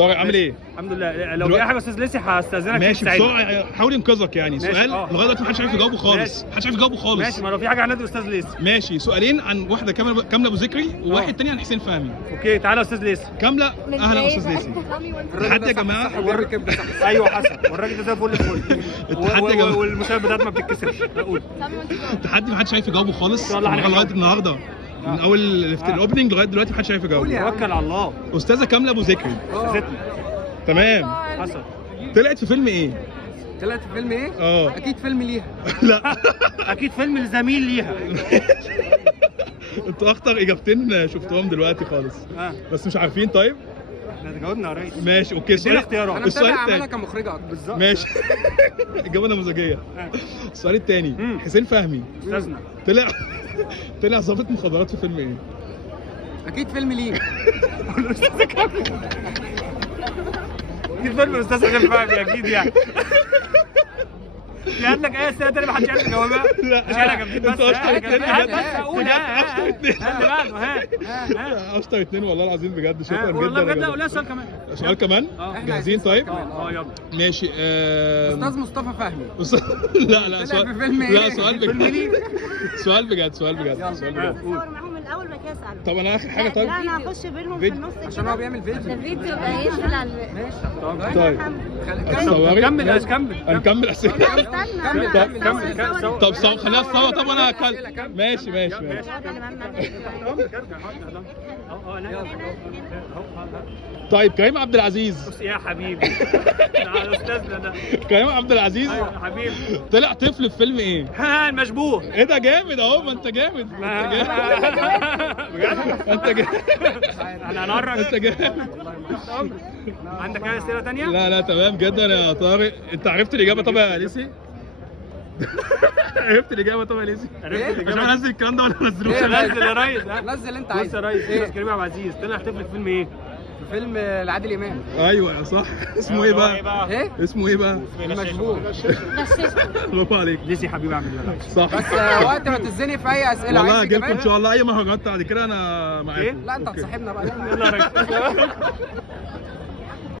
طارق عامل ايه؟ الحمد لله. لو في حاجه استاذ ليسي هستاذنك ماشي تساعدني. بسرعه حاول ينقذك يعني. ماشي. سؤال لغايه دلوقتي محدش عارف يجاوبه خالص، محدش عارف يجاوبه خالص. ماشي، ما لو في حاجه هنادي استاذ ليسي. ماشي، سؤالين عن واحده كامله ابو ذكري وواحد تاني عن حسين فهمي. اوكي تعالى يا استاذ ليسي. كامله اهلا استاذ ليسي. التحدي يا جماعه. ايوه حسن، والراجل ده زي الفل الفل. التحدي يا جماعه. والمسابقه بتاعتنا ما بتتكسرش. اقول التحدي محدش عارف يجاوبه خالص إن شاء الله لغايه النهارده. من اول الاوبننج لغايه دلوقتي محدش عارف يجاوبه. توكل على الله. استاذه كامله ابو ذكري. استاذتنا تمام. حسن طلعت في فيلم ايه؟ طلعت في فيلم ايه؟ اه اكيد فيلم ليها. لا اكيد فيلم الزميل ليها. انتوا اخطر اجابتين شفتهم دلوقتي خالص بس مش عارفين. طيب احنا جاوبنا يا ريس. ماشي اوكي. ادينا اختيارات. انا السؤال متابع التاني. اعمالها كمخرجه اكتر. بالظبط. ماشي. اجابه نموذجيه. السؤال الثاني، حسين فهمي استاذنا طلع ضابط مخدرات في فيلم ايه؟ اكيد فيلم ليها. اكيد فيلم الاستاذ حسين فهمي اكيد يعني. جات لك ايه اسئله تاني ما حدش عارف يجاوبها؟ لا مش انا جامدين بس. انتوا اشطر اتنين هات بجد. بس اقول اشطر اتنين. اللي بعده. ها اشطر اتنين والله العظيم بجد. شكرا جدا. والله بجد. يا اقول لها سؤال كمان. سؤال كمان؟ جاهزين طيب؟ يلا. ماشي. استاذ مصطفى فهمي لا طلع في فيلم ايه؟ لا سؤال بجد. سؤال بجد. سؤال بجد. صور معاهم الاول وبعد كده اساله. طب انا اخر حاجه. طيب لا انا هخش بينهم في النص عشان هو بيعمل فيديو. الفيديو بقى ينزل على طيب كمل كمل هنكمل اسئله. استنى طب خلينا نصور. طب انا هكلم. ماشي. طيب كريم عبد العزيز. يا حبيبي ده استاذنا ده. كريم عبد العزيز يا حبيبي طلع طفل في فيلم ايه؟ ها المشبوه. ايه ده جامد اهو. ما انت جامد. انت جامد. انا هنهرج. انت جامد. عندك اي اسئله ثانيه؟ لا تمام جدا يا طارق. انت عرفت الاجابه طبعا يا ليسي؟ عرفت الاجابه طبعا يا ليسي؟ عرفت عشان الاجابه. انزل الكلام ده ولا ما انزلوش؟ نزل يا ريس. نزل انت بص عايز. يا ريس، استاذ كريم عبد العزيز طلع طفل في فيلم ايه؟ في فيلم لعادل امام. ايوه صح. اسمه ايه بقى؟ ايه؟ اسمه ايه بقى؟ المشبوه. برافو عليك. ليسي حبيبي اعمل ايه؟ صح. بس وقت ما تزني في اي اسئله والله عايز هجيبكم ان اجابات. شاء الله اي مهرجانات بعد كده انا معاكم. إيه؟ لا انت أوكي. هتصاحبنا بقى. يلا يا ريس.